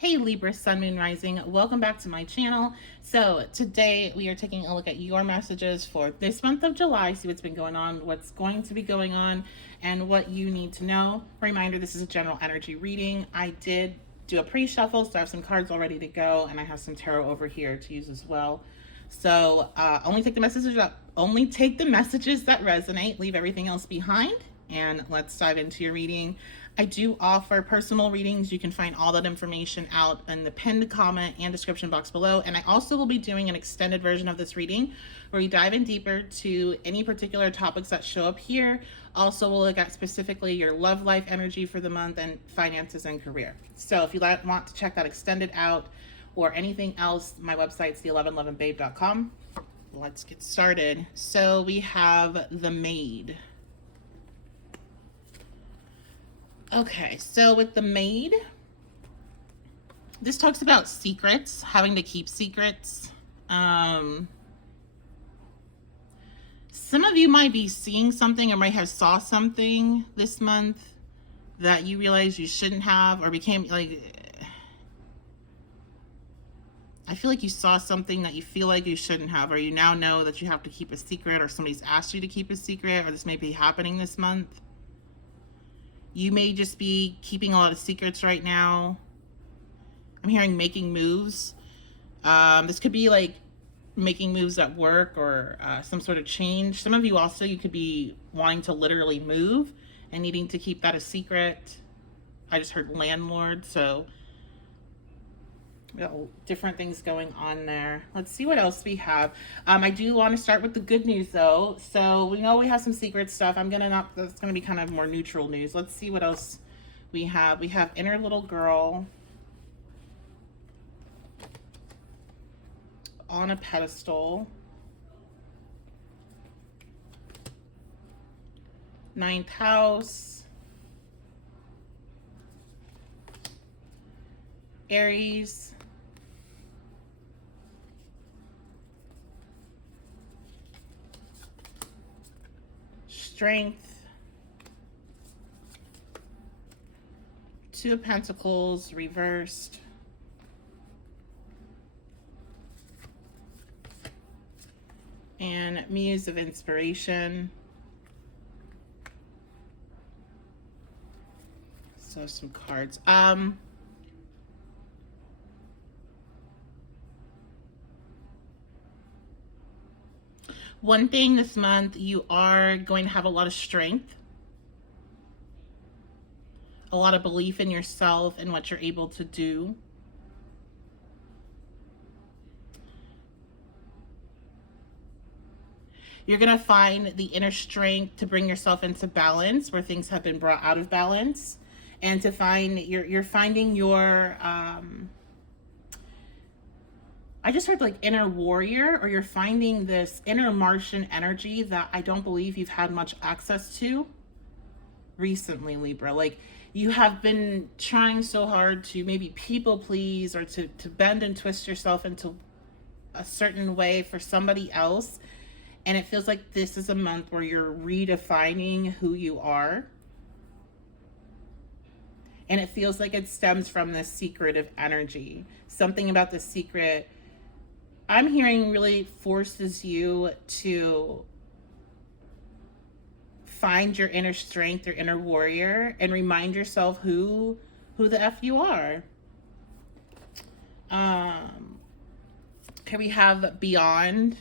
Hey Libra, Sun, Moon, Rising, welcome back to my channel. So today we are taking a look at your messages for this month of July, see what's been going on, what's going to be going on, and what you need to know. Reminder, this is a general energy reading. I did do a pre-shuffle, so I have some cards all ready to go, and I have some tarot over here to use as well. So only take the messages that resonate, leave everything else behind, and let's dive into your reading. I do offer personal readings. You can find all that information out in the pinned comment and description box below. And I also will be doing an extended version of this reading where we dive in deeper to any particular topics that show up here. Also, we'll look at specifically your love life energy for the month and finances and career. So if you want to check that extended out or anything else, my website's the1111babe.com. Let's get started. So we have the Maid. Okay, so with the Maid, this talks about secrets, having to keep secrets. Some of you might be seeing something or might have saw something this month that you realize you shouldn't have, or became like, I feel like you saw something that you feel like you shouldn't have, or you now know that you have to keep a secret, or somebody's asked you to keep a secret, or this may be happening this month. You may just be keeping a lot of secrets right now. I'm hearing making moves. This could be like making moves at work or some sort of change. Some of you also, you could be wanting to literally move and needing to keep that a secret. I just heard landlord, so different things going on there. Let's see what else we have. I do want to start with the good news though. So we know we have some secret stuff. That's gonna be kind of more neutral news. Let's see what else we have. We have inner little girl on a pedestal. Ninth house. Aries. Strength. Two of Pentacles reversed. And Muse of Inspiration. So some cards. One thing this month, you are going to have a lot of strength, a lot of belief in yourself and what you're able to do. You're going to find the inner strength to bring yourself into balance where things have been brought out of balance, and to find you're finding your I just heard like inner warrior, or you're finding this inner Martian energy that I don't believe you've had much access to recently, Libra. Like, you have been trying so hard to maybe people please, or to bend and twist yourself into a certain way for somebody else. And it feels like this is a month where you're redefining who you are. And it feels like it stems from this secretive energy. Something about the secret, I'm hearing, really forces you to find your inner strength, your inner warrior, and remind yourself who the F you are. Okay, we have Beyond.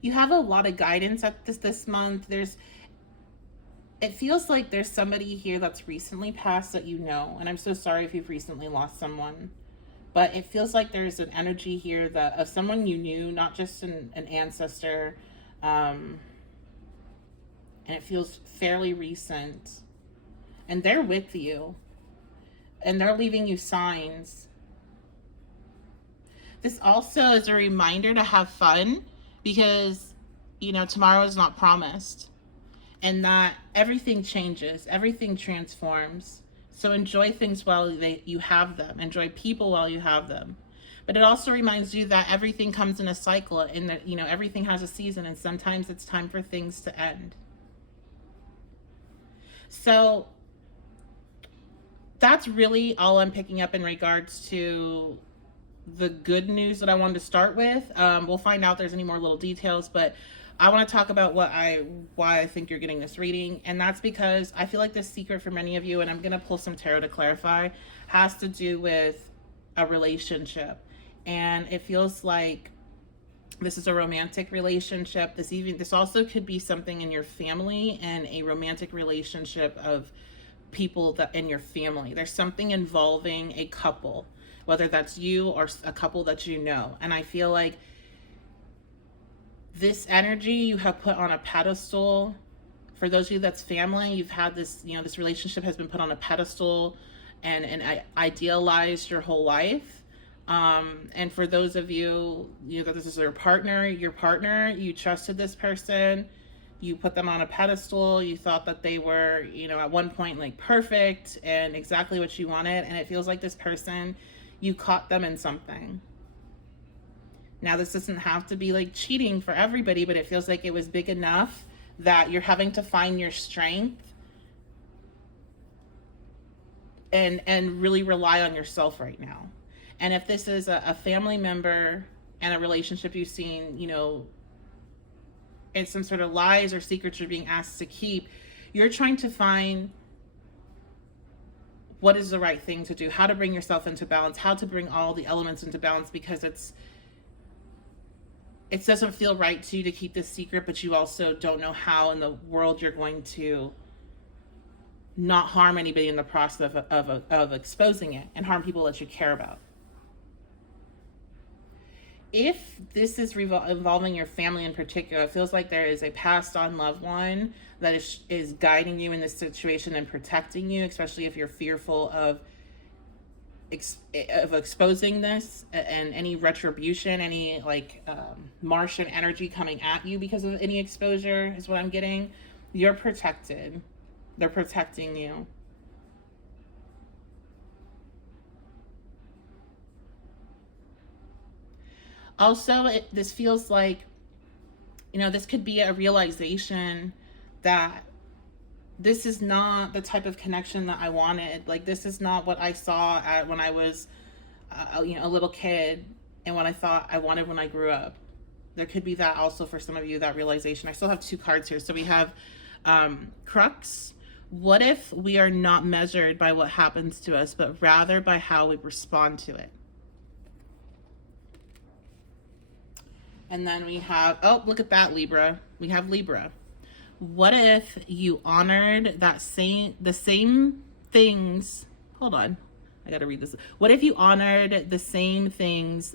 You have a lot of guidance at this month. It feels like there's somebody here that's recently passed that you know, and I'm so sorry if you've recently lost someone, but it feels like there's an energy here that of someone you knew, not just an ancestor, and it feels fairly recent, and they're with you, and they're leaving you signs. This also is a reminder to have fun, because, you know, tomorrow is not promised, and that everything changes, everything transforms. So enjoy things while you have them. Enjoy people while you have them. But it also reminds you that everything comes in a cycle, and that, you know, everything has a season, and sometimes it's time for things to end. So that's really all I'm picking up in regards to the good news that I wanted to start with. We'll find out if there's any more little details, but I want to talk about why I think you're getting this reading, and that's because I feel like this secret for many of you, and I'm going to pull some tarot to clarify, has to do with a relationship. And it feels like this is a romantic relationship. This also could be something in your family, and a romantic relationship of people that in your family. There's something involving a couple, whether that's you or a couple that you know. And I feel like this energy you have put on a pedestal. For those of you that's family, you've had this, you know, this relationship has been put on a pedestal and idealized your whole life. And for those of you, you know, that this is your partner, you trusted this person, you put them on a pedestal, you thought that they were, you know, at one point like perfect and exactly what you wanted. And it feels like this person, you caught them in something. Now, this doesn't have to be like cheating for everybody, but it feels like it was big enough that you're having to find your strength and really rely on yourself right now. And if this is a family member and a relationship you've seen, you know, it's some sort of lies or secrets you're being asked to keep, you're trying to find what is the right thing to do, how to bring yourself into balance, how to bring all the elements into balance, because it doesn't feel right to you to keep this secret, but you also don't know how in the world you're going to not harm anybody in the process of exposing it and harm people that you care about. If this is involving your family in particular, it feels like there is a passed on loved one that is guiding you in this situation and protecting you, especially if you're fearful of exposing this and any retribution, any like Martian energy coming at you because of any exposure is what I'm getting. You're protected. They're protecting you. Also, this feels like, you know, this could be a realization that this is not the type of connection that I wanted. Like, this is not what I saw when I was, you know, a little kid, and what I thought I wanted when I grew up. There could be that also for some of you, that realization. I still have 2 cards here. So we have Crux. What if we are not measured by what happens to us, but rather by how we respond to it? And then we have, oh, look at that, Libra. We have Libra. What if you honored the same things? Hold on, I gotta read this. What if you honored the same things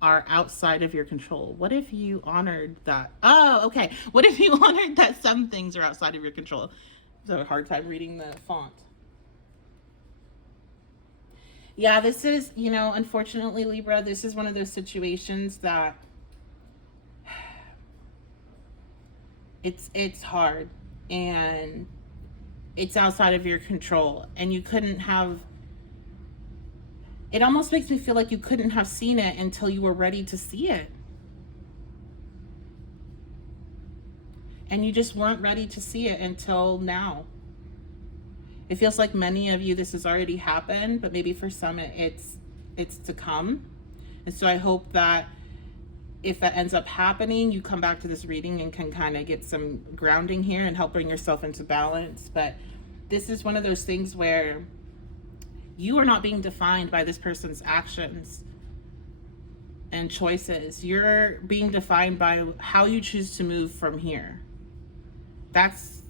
are outside of your control? What if you honored that? Oh, okay. What if you honored that some things are outside of your control? I have a hard time reading the font. Yeah, this is, you know, unfortunately, Libra, this is one of those situations that it's hard and it's outside of your control, and you couldn't have, it almost makes me feel like you couldn't have seen it until you were ready to see it. And you just weren't ready to see it until now. It feels like many of you, this has already happened, but maybe for some it's to come. And so I hope that if that ends up happening, you come back to this reading and can kind of get some grounding here and help bring yourself into balance. But this is one of those things where you are not being defined by this person's actions and choices. You're being defined by how you choose to move from here. That's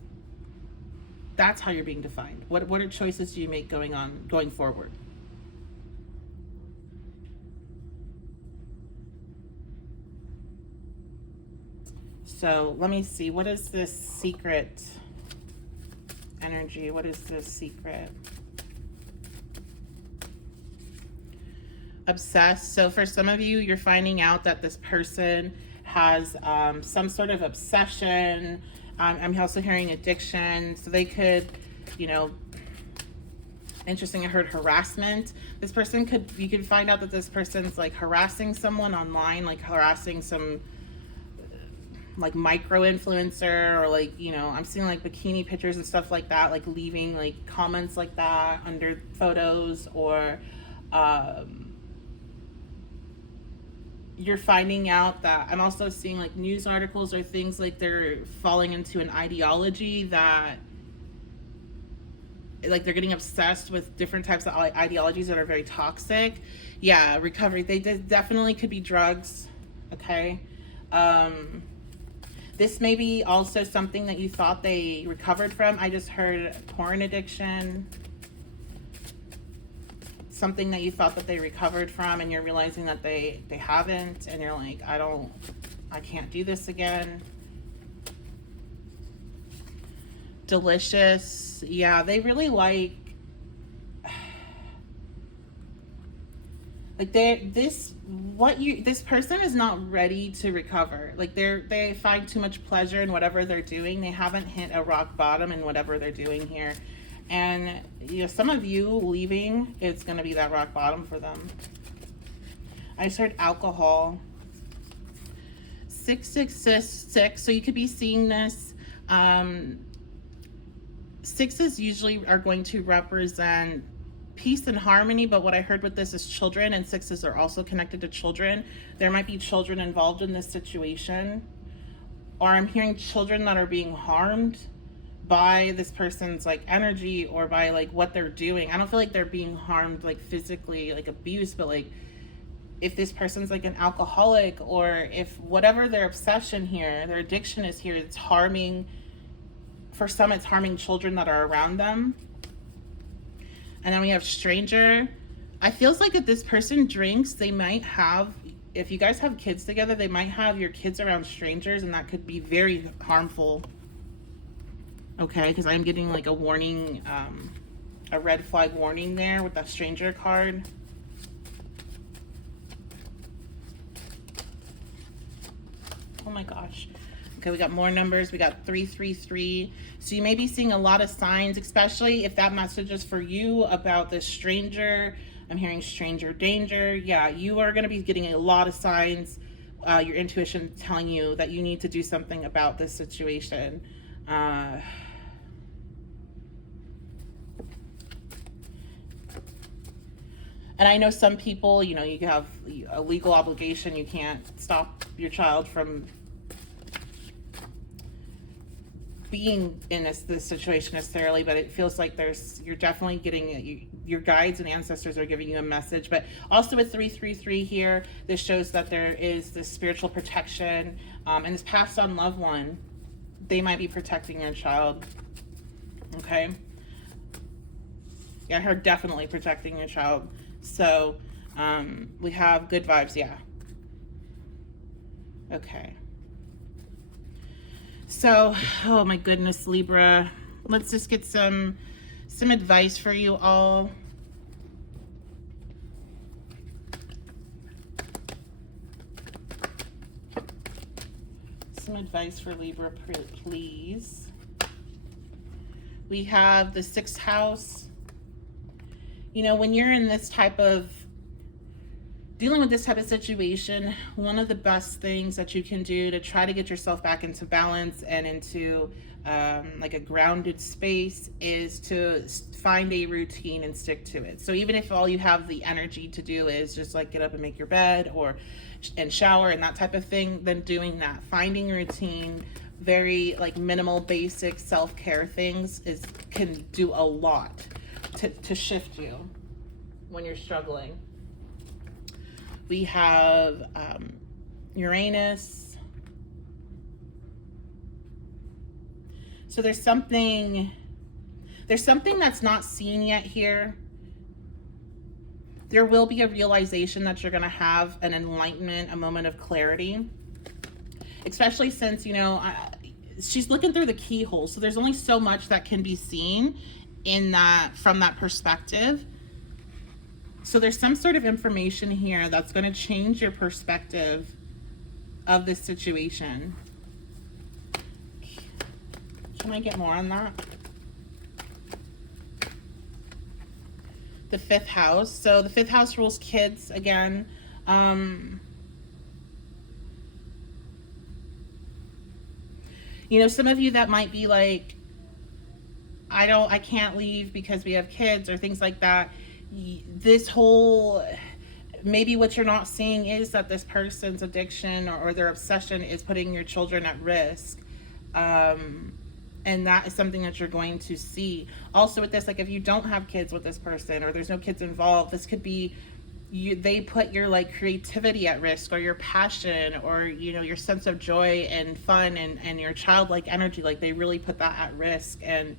how you're being defined. What are choices do you make going forward? So let me see, what is this secret energy? What is this secret? Obsessed. So for some of you, you're finding out that this person has some sort of obsession. I'm also hearing addiction. So they could, you know, Interesting, I heard harassment. This person could, you could find out that this person's like harassing someone online, like harassing some like micro influencer, or like, you know, I'm seeing like bikini pictures and stuff like that, like leaving like comments like that under photos, or you're finding out that, I'm also seeing like news articles or things like they're falling into an ideology that, like they're getting obsessed with different types of ideologies that are very toxic. Yeah, recovery. They definitely could be drugs. Okay. This may be also something that you thought they recovered from. I just heard porn addiction. Something that you thought that they recovered from, and you're realizing that they haven't, and you're like, I can't do this again. Delicious. Yeah, they really like this person is not ready to recover. Like they find too much pleasure in whatever they're doing. They haven't hit a rock bottom in whatever they're doing here. And you know, some of you leaving, it's going to be that rock bottom for them. I just heard alcohol. 666. So you could be seeing this. Sixes usually are going to represent peace and harmony, but what I heard with this is children, and sixes are also connected to children. There might be children involved in this situation, or I'm hearing children that are being harmed by this person's like energy, or by like what they're doing. I don't feel like they're being harmed like physically, like abuse, but like if this person's like an alcoholic, or if whatever their obsession here, their addiction is here, it's harming, for some it's harming children that are around them. And then we have stranger. I feels like if this person drinks, they might have, if you guys have kids together, they might have your kids around strangers, and that could be very harmful. Okay, because I'm getting like a warning, a red flag warning there with that stranger card. Oh my gosh. Okay, we got more numbers. We got 333. So you may be seeing a lot of signs, especially if that message is for you about this stranger. I'm hearing stranger danger. Yeah, you are going to be getting a lot of signs. Your intuition telling you that you need to do something about this situation. And I know some people, you know, you have a legal obligation. You can't stop your child from being in this situation necessarily, but it feels like you're definitely getting, your guides and ancestors are giving you a message. But also with 333 here, this shows that there is this spiritual protection, and this passed on loved one, they might be protecting your child. Okay. Yeah, I heard definitely protecting your child. So we have good vibes. Yeah. Okay. So, oh my goodness, Libra, let's just get some advice for you all. Some advice for Libra, please. We have the 6th house. You know, when you're in this type of, dealing with this type of situation, one of the best things that you can do to try to get yourself back into balance and into like a grounded space is to find a routine and stick to it. So even if all you have the energy to do is just like get up and make your bed and shower and that type of thing, then doing that, finding a routine, very like minimal, basic self-care things can do a lot to shift you when you're struggling. We have Uranus. So there's something that's not seen yet here. There will be a realization that you're going to have an enlightenment, a moment of clarity, especially since, you know, she's looking through the keyhole. So there's only so much that can be seen from that perspective. So there's some sort of information here that's going to change your perspective of this situation. Can I get more on that? the fifth house. So the fifth house rules kids again. You know, some of you that might be like, I can't leave because we have kids or things like that. This whole, maybe what you're not seeing is that this person's addiction or their obsession is putting your children at risk. And that is something that you're going to see. Also with this, like if you don't have kids with this person or there's no kids involved, this could be they put your like creativity at risk, or your passion, or you know, your sense of joy and fun and your childlike energy. Like they really put that at risk. And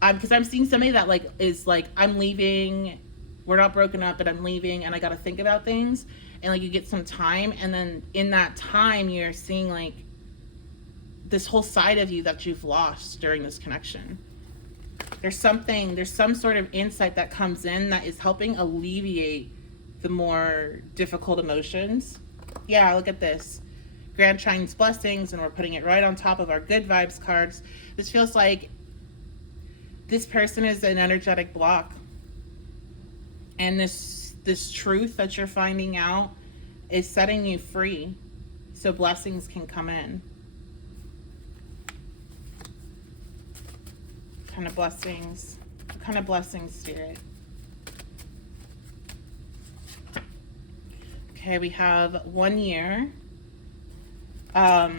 because I'm seeing somebody that like is like, I'm leaving, we're not broken up, but I'm leaving and I got to think about things. And like you get some time, and then in that time you're seeing like this whole side of you that you've lost during this connection. There's some sort of insight that comes in that is helping alleviate the more difficult emotions. Yeah, look at this. Grand Chine's blessings, and we're putting it right on top of our good vibes cards. This feels like this person is an energetic block. And this truth that you're finding out is setting you free so blessings can come in. What kind of blessings, Spirit? Okay, we have 1 year. So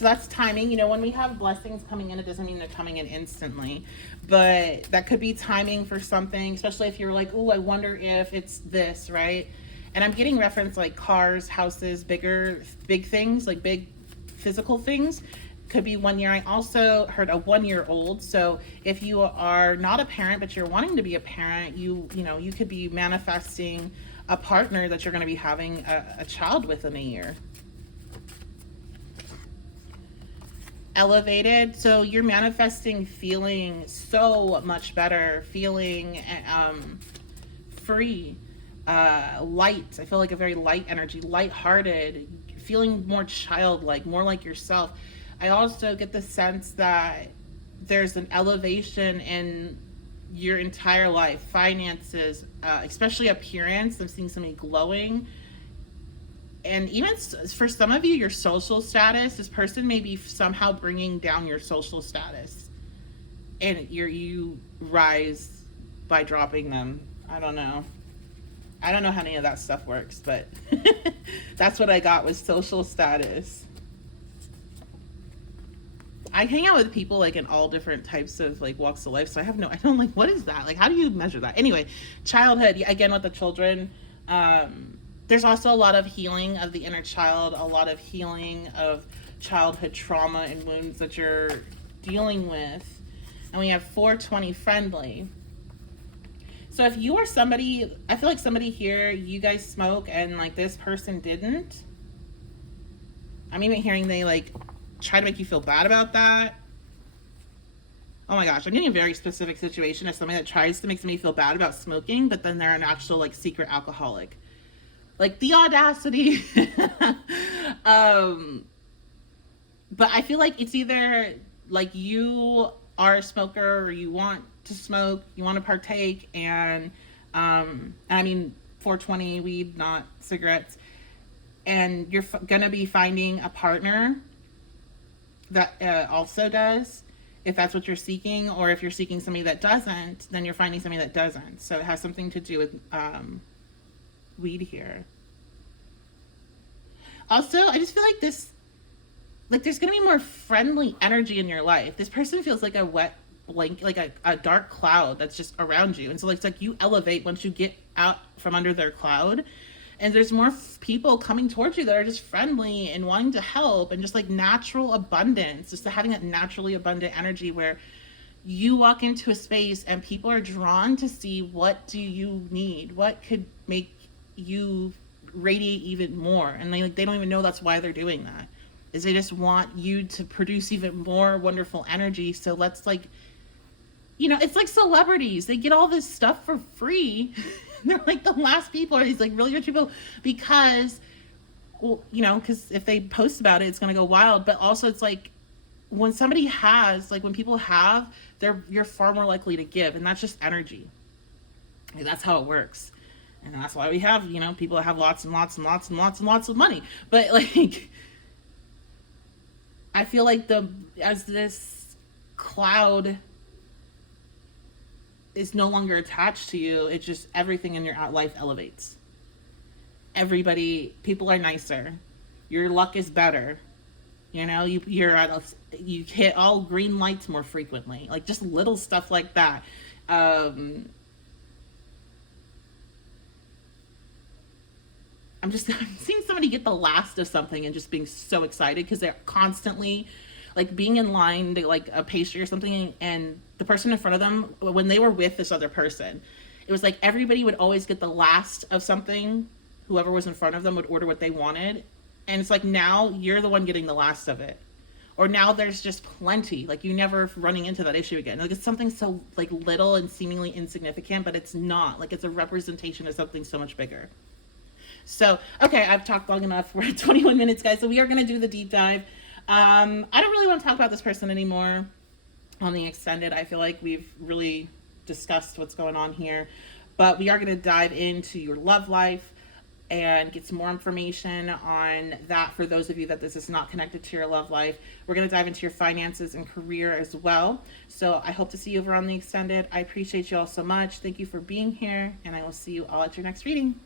that's timing. You know, when we have blessings coming in, it doesn't mean they're coming in instantly, but that could be timing for something, especially if you're like, oh, I wonder if it's this, right? And I'm getting reference like cars, houses, big things, like big physical things. Could be 1 year. I also heard a 1-year-old. So if you are not a parent, but you're wanting to be a parent, you know, you could be manifesting a partner that you're going to be having a child with in a year. Elevated. So you're manifesting feeling so much better, feeling free, light. I feel like a very light energy, lighthearted, feeling more childlike, more like yourself. I also get the sense that there's an elevation in your entire life, finances, especially appearance. I'm seeing somebody glowing. And even for some of you, your social status, this person may be somehow bringing down your social status. And you rise by dropping them. I don't know how any of that stuff works, but that's what I got with social status. I hang out with people like in all different types of like walks of life, so I don't like, what is that? Like, how do you measure that? Anyway, childhood, again, with the children, there's also a lot of healing of the inner child, a lot of healing of childhood trauma and wounds that you're dealing with. And we have 420 friendly. So if you are somebody, I feel like somebody here, you guys smoke and like this person didn't. I'm even hearing they like try to make you feel bad about that. Oh my gosh, I'm getting a very specific situation of somebody that tries to make somebody feel bad about smoking, but then they're an actual like secret alcoholic. Like the audacity. But I feel like it's either like you are a smoker or you want to smoke, you want to partake, and I mean 420 weed, not cigarettes, and you're gonna be finding a partner that also does, if that's what you're seeking, or if you're seeking somebody that doesn't, then you're finding somebody that doesn't. So it has something to do with weed here. Also, I just feel like this, like there's gonna be more friendly energy in your life. This person feels like a wet blanket, like a dark cloud that's just around you, and so it's like you elevate once you get out from under their cloud. And there's more people coming towards you that are just friendly and wanting to help, and just like natural abundance, just having that naturally abundant energy where you walk into a space and people are drawn to see what do you need, what could make you radiate even more. And they don't even know that's why they're doing that, is they just want you to produce even more wonderful energy. So let's like, you know, it's like celebrities, they get all this stuff for free. They're like the last people are these like really rich people because, well, you know, because if they post about it, it's going to go wild. But also it's like when somebody has, like when people have, you're far more likely to give, and that's just energy. Like, that's how it works. And that's why we have, people that have lots and lots and lots and lots and lots of money. But like, I feel like as this cloud is no longer attached to you, it just, everything in your life elevates. People are nicer. Your luck is better. You hit all green lights more frequently. Like, just little stuff like that. I'm seeing somebody get the last of something and just being so excited because they're constantly like being in line to like a pastry or something, and the person in front of them, when they were with this other person, it was like everybody would always get the last of something. Whoever was in front of them would order what they wanted, and it's like, now you're the one getting the last of it, or now there's just plenty. Like, you never running into that issue again. Like, it's something so like little and seemingly insignificant, but it's not. Like, it's a representation of something so much bigger. So, okay, I've talked long enough. We're at 21 minutes, guys. So we are going to do the deep dive. I don't really want to talk about this person anymore on the extended. I feel like we've really discussed what's going on here. But we are going to dive into your love life and get some more information on that for those of you that this is not connected to your love life. We're going to dive into your finances and career as well. So I hope to see you over on the extended. I appreciate you all so much. Thank you for being here, and I will see you all at your next reading.